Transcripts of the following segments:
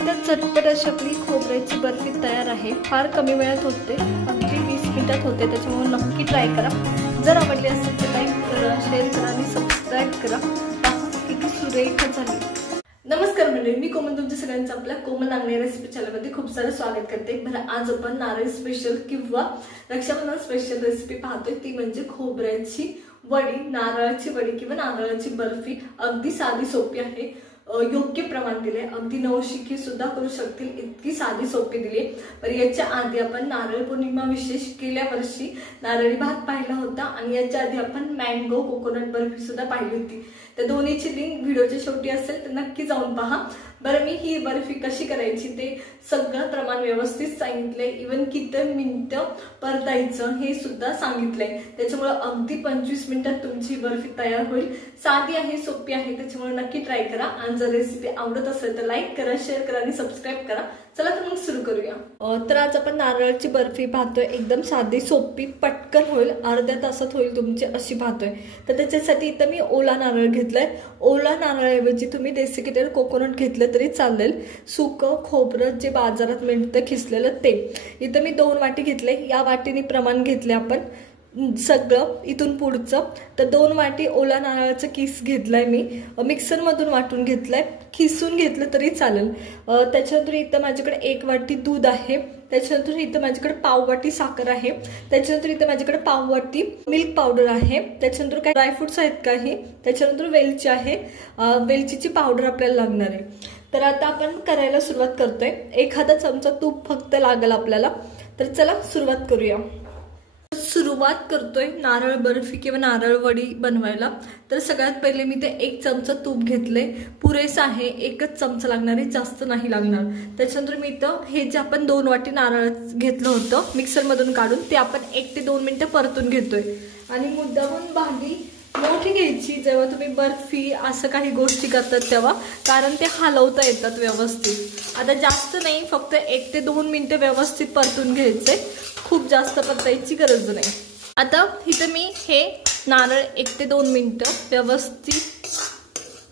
झटपट अशी आपली खोबऱ्याची बर्फी तयार आहे। फार कमी वेळात होते, अगदी 20 मिनिटात होते, त्याच्यामुळे नक्की ट्राय करा। जर आवडली असेल तर लाईक करा, शेअर करा आणि सबस्क्राईब करा। किती सुरेख झाली। नमस्कार मंडळी, मी कोमल तुमच्या सगळ्यांचं आपल्या कोमल नांगणे रेसिपी चॅनलमध्ये खूप सारं स्वागत करते। बरं, आज आपण नारळी स्पेशल किंवा रक्षाबंधन स्पेशल रेसिपी पाहतोय, ती म्हणजे खोबऱ्याची वडी, नारळाची वडी किंवा नारळाची बर्फी। अगदी साधी सोपी आहे, योग्य प्रमाण दिले, अगदी नवशिकी सुद्धा करू शकतील इतकी साधी सोपी दिली। पण याच्या आधी आपण नारळ पौर्णिमा विशेष गेल्या वर्षी नारळी भात पाहिला होता आणि याच्या आधी आपण मँगो कोकोनट बर्फी सुद्धा पाहिली होती। त्या दोन्हीची लिंक व्हिडिओच्या शेवटी असेल तर नक्की जाऊन पहा। बरं, मी ही बर्फी कशी करायची ते सगळं प्रमाण व्यवस्थित सांगितलंय, इवन किती मिनिटं परतायचं हे सुद्धा सांगितलंय। त्याच्यामुळे अगदी 25 मिनिटात तुमची बर्फी तयार होईल। साधी आहे, सोपी आहे, त्याच्यामुळे नक्की ट्राय करा। आणि जर रेसिपी आवडत असेल तर लाईक करा, शेअर करा आणि सबस्क्राईब करा। चला तर मग सुरू करूया। तर आज आपण नारळाची बर्फी पाहतोय, एकदम साधी सोपी, पटकन होईल, अर्ध्या तासात होईल तुमची अशी पाहतोय। तर त्याच्यासाठी इथं मी ओला नारळ घेतलाय। ओला नारळाऐवजी तुम्ही डेसिकेटेड कोकोनट घेतलं तरी चालेल। सुकं खोबरं जे बाजारात मिळतं खिसलेलं ते इथं मी 2 वाटी घेतले। या वाटीने प्रमाण घेतले आपण सगळं इथून पुढचं। तर 2 वाटी ओला नारळाचं किस घेतलाय मी, मिक्सर मधून वाटून घेतलाय, खिसून घेतलं तरी चालेल। त्याच्यानंतर इथं माझ्याकडे 1 वाटी दूध आहे। त्याच्यानंतर इथं माझ्याकडे पाव वाटी साखर आहे। त्याच्यानंतर इथं माझ्याकडे पाव वाटी मिल्क पावडर आहे। त्याच्यानंतर काय ड्रायफ्रुट्स आहेत काही, त्याच्यानंतर वेलची आहे, वेलचीची पावडर आपल्याला लागणार आहे। तर आता आपण करायला सुरुवात करतोय। एखादा चमचा तूप फक्त लागेल आपल्याला। तर चला सुरुवात करूया। सुरुवात करतोय नारळ बर्फी किंवा नारळ वडी बनवायला। तर सगळ्यात पहिले मी ते 1 चमचा तूप घेतले, पुरेसा आहे, 1च चमचा लागणार आहे, जास्त नाही लागणार। त्याच्यानंतर मी इथं हे जे आपण 2 वाटी नारळ घेतलं होतं मिक्सर मधून काढून, ते आपण 1 ते 2 मिनिटं परतून घेतोय। आणि मुद्दामून भांडी मोठी घ्यायची जेव्हा तुम्ही बर्फी असं काही गोष्टी करतात तेव्हा, कारण ते हलवता येतात व्यवस्थित। आता जास्त नाही, फक्त 1 ते 2 मिनिटं व्यवस्थित परतून घ्यायचे, खूप जास्त परतायची गरज नाही। आता इथं मी हे नारळ 1 ते 2 मिनिटं व्यवस्थित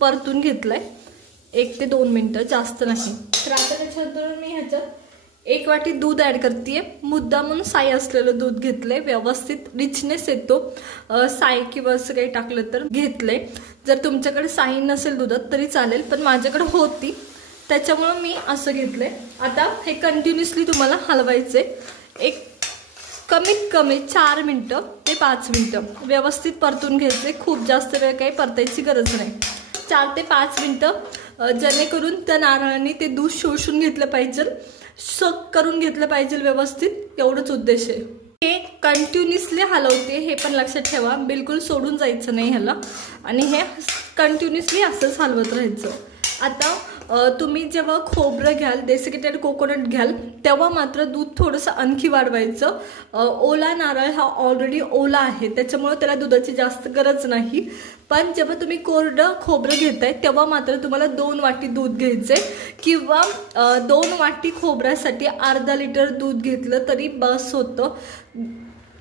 परतून घेतलंय, 1 ते 2 मिनिटं, जास्त नाही। तर आता त्याच्यानंतर मी ह्याच्यात 1 वाटी दूध ऍड करतेय। मुद्दामून साई असलेलं दूध घेतलंय, व्यवस्थित रिचनेस येतो साई किंवा असं काही टाकलं तर घेतलंय। जर तुमच्याकडे साई नसेल दुधात तरी चालेल, पण माझ्याकडे होती त्याच्यामुळे मी असं घेतलंय। आता हे कंटिन्युअसली तुम्हाला हलवायचे, एक कमीत कमी 4 मिनिटं ते 5 मिनिटं व्यवस्थित परतून घ्यायचे। खूप जास्त वेळ काही परतायची गरज नाही, 4 ते 5 मिनिटं, जेणेकरून त्या नारळाने ते दूध शोषून घेतलं पाहिजे, सक करून घेतलं पाहिजे व्यवस्थित, एवढंच उद्देश आहे। हे कंटिन्युअसली हलवते, हे पण लक्षात ठेवा, बिलकुल सोडून जायचं नाही ह्याला, आणि हे कंटिन्युअसली असंच हलवत राहायचं। आता तुम्ही जेव्हा खोबरं घ्याल, डेसिकेटेड कोकोनट घ्याल, तेव्हा मात्र दूध थोडंसं आणखी वाढवायचं। ओला नारळ हा ऑलरेडी ओला आहे, त्याच्यामुळे त्याला दुधाची जास्त गरज नाही। पण जेव्हा तुम्ही कोरडं खोबरं घेताय तेव्हा मात्र तुम्हाला 2 वाटी दूध घ्यायचंय, किंवा 2 वाटी खोबऱ्यासाठी अर्धा लिटर दूध घेतलं तरी बस होतं,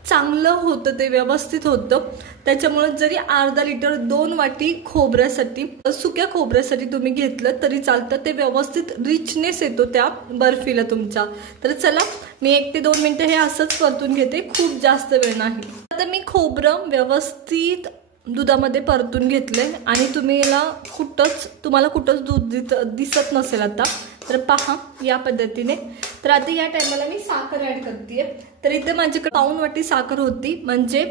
चांगलं होतं, ते व्यवस्थित होतं। त्याच्यामुळे जरी अर्धा लिटर 2 वाटी खोबऱ्यासाठी, सुक्या खोबऱ्यासाठी तुम्ही घेतलं तरी चालतं, ते व्यवस्थित रिचनेस येतो त्या बर्फीला तुमच्या। तर चला, मी 1 ते 2 मिनिटं हे असंच परतून घेते, खूप जास्त वेळ नाही। आता मी खोबरं व्यवस्थित दुधामध्ये परतून घेतलंय, आणि तुम्हाला कुठंच दूध दिसत नसेल आता, तर पहा या पद्धतीने। तर आता या टायमाला मी साखर ऍड करतेय। तर इथे माझ्याकडे पाऊण वाटी साखर होती, म्हणजे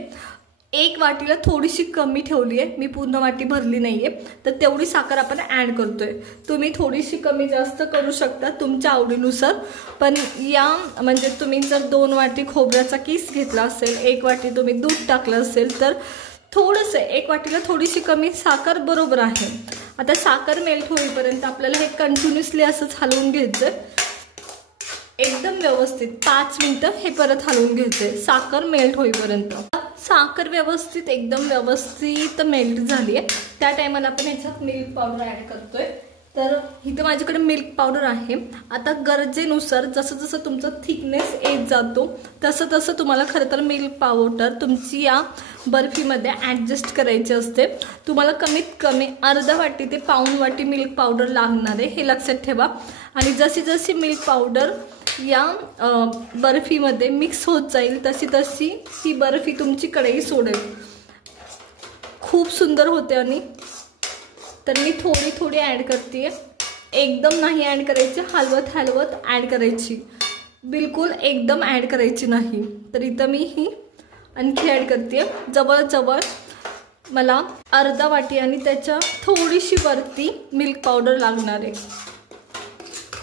1 वाटीला थोडीशी कमी ठेवली आहे, मी पूर्ण वाटी भरली नाहीये। तर तेवढी साखर आपण ऍड करतोय। तुम्ही थोडीशी कमी जास्त करू शकता तुमच्या आवडीनुसार, पण या म्हणजे तुम्ही जर 2 वाटी खोबऱ्याचा किस घेतला असेल, 1 वाटी तुम्ही दूध टाकलं असेल, तर थोडंसं 1 वाटीला थोडीशी कमी साखर बरोबर आहे। आता साखर मेल्ट होईपर्यंत आपल्याला हे कंटिन्युअसली असंच हलवून घ्यायचं, एकदम व्यवस्थित 5 मिनिटं हे परत हलवून घ्यायचंय साखर मेल्ट होईपर्यंत। साखर व्यवस्थित एकदम व्यवस्थित मेल्ट झाली आहे, त्या टायमाला आपण ह्याच्यात मिल्क पावडर ऍड करतोय। तर इथं माझ्याकडे मिल्क पावडर आहे। आता गरजेनुसार जसं जसं तुमचा थिकनेस येत जातो तसं तसं तुम्हाला खरं तर मिल्क पावडर तुमची या बर्फीमध्ये ॲडजस्ट करायची असते। तुम्हाला कमीत कमी अर्धा वाटी ते पाऊण वाटी मिल्क पावडर लागणार आहे, हे लक्षात ठेवा। आणि जशी जशी मिल्क पावडर या बर्फीमध्ये मिक्स होत जाईल तशी तशी ही बर्फी तुमची कढई सोडेल, खूप सुंदर होते। आणि तर मी थोडी थोडी ॲड करते, एकदम नाही ॲड करायची, हलवत हलवत ॲड करायची, बिलकुल एकदम ॲड करायची नाही। तर इथं मी ही आणखी ॲड करते, जवळजवळ मला अर्धा वाटी आणि त्याच्या थोडीशी वरती मिल्क पावडर लागणार आहे।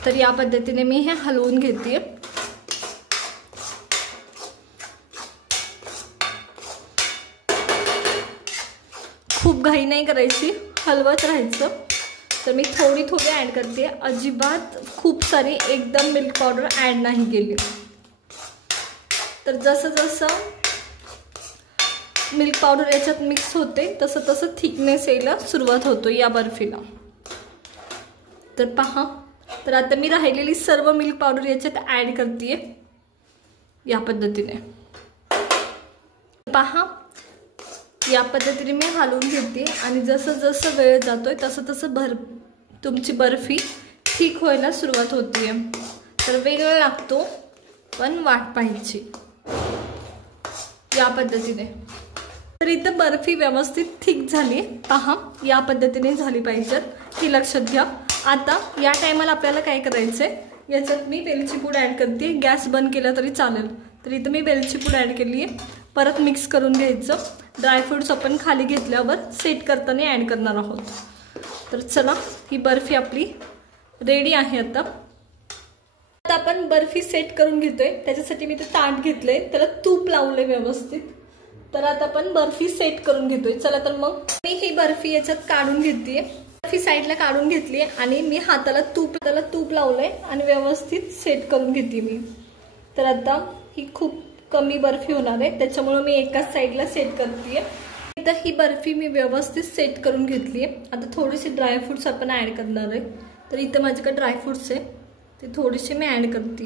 तर या पद्धतीने मी हे हलवून घेते। खूप घाई नाही करायची, हलवत राहायचं। तर मी थोडी थोडी ॲड करते, अजिबात खूप सारी एकदम मिल्क पावडर ॲड नाही केली। तर जसं जसं मिल्क पावडर याच्यात मिक्स होते तसं तसं थिकनेस यायला सुरुवात होतो या बर्फीला। तर पहा, तर आता मी राहिलेली सर्व मिल्क पावडर याच्यात ॲड करते या पद्धतीने। पहा, या पद्धतीने मी हलवून घेते आणि जसं जसं वेळ जातोय तसं तसं तुमची बर्फी ठीक व्हायला सुरुवात होते। तर वेळ लागतो पण वाट पाहायची या पद्धतीने। तर इथं बर्फी व्यवस्थित ठीक झाली, पहा या पद्धतीने झाली पाहिजे, हे लक्षात घ्या। आता या टायमाला आपल्याला काय करायचंय, याच्यात मी वेलची पूड ॲड करते, गॅस बंद केला तरी चालेल। तर इथं मी वेलची पूड ॲड केली आहे, परत मिक्स करून घ्यायचं। ड्रायफ्रूट्स आपण खाली घेतल्यावर सेट करताना ॲड करणार आहोत। तर चला, ही बर्फी आपली रेडी आहे। आता आपण बर्फी सेट करून घेतोय, त्याच्यासाठी मी ते ताट घेतलंय, त्याला तूप लावलंय व्यवस्थित। तर आता आपण बर्फी सेट करून घेतोय। चला तर मग मी ही बर्फी याच्यात काढून घेते, बर्फी साईडला काढून घेतली आणि मी हाताला तूप लावलंय आणि व्यवस्थित सेट करून घेते मी। तर आता ही खूप कमी बर्फी होणार आहे, त्याच्यामुळे मी एकाच साईडला सेट करते। इथं ही बर्फी मी व्यवस्थित सेट करून घेतली आहे। आता थोडेसे ड्रायफ्रूट्स आपण ॲड करणार आहे। तर इथं माझ्याकडे ड्रायफ्रूट्स आहे, ते थोडेसे मी ॲड करते,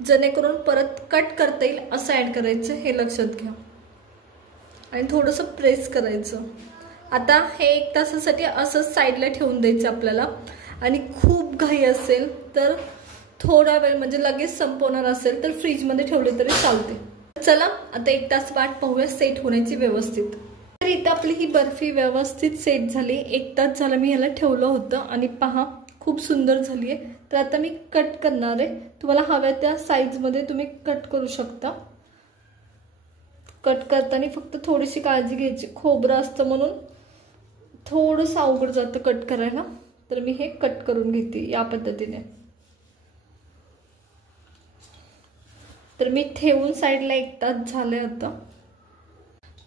जेणेकरून परत कट करता येईल असं ॲड करायचं, हे लक्षात घ्या। आणि थोडंसं प्रेस करायचं। आता हे 1 तासासाठी असंच साईडला ठेवून द्यायचं आपल्याला। आणि खूप घाई असेल तर थोडा वेळ, म्हणजे लगेच संपवणार असेल तर फ्रीजमध्ये ठेवले तरी चालते। चला आता 1 तास वाट पाहूया सेट होण्याची व्यवस्थित। तर इथं आपली ही बर्फी व्यवस्थित सेट झाली, 1 तास झालं मी ह्याला ठेवलं होतं आणि पहा खूप सुंदर झाली आहे। तर आता मी कट करणार आहे, तुम्हाला हव्या त्या साईजमध्ये तुम्ही कट करू शकता। कट करताना फक्त थोडीशी काळजी घ्यायची, खोबरं असतं म्हणून थोडंसं अवघड जातं कट करायला। तर मी हे कट करून घेते या पद्धतीने। तर मी ठेवून साईडला 1 तास झाले आता।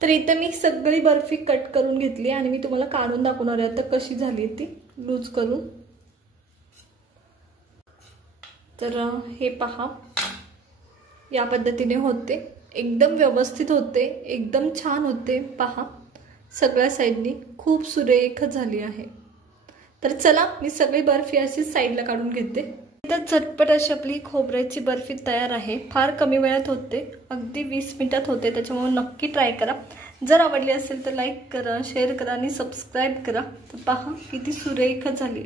तर इथं मी सगळी बर्फी कट करून घेतली आणि मी तुम्हाला काढून दाखवणार आहे आता कशी झाली ती लूज करून। तर हे पहा, या पद्धतीने होते, एकदम व्यवस्थित होते, एकदम छान होते। पहा सगळ्या साईडनी खूप सुरेख झाली आहे। तर चला, मी सगळी बर्फी अशी साईडला काढून घेते। इथं झटपट अशी आपली खोबऱ्याची बर्फी तयार आहे, फार कमी वेळात होते, अगदी 20 मिनिटात होते। त्याच्यामुळे नक्की ट्राय करा। जर आवडली असेल तर लाईक करा, शेअर करा आणि सबस्क्राईब करा। तर पहा किती सुरेख झाली।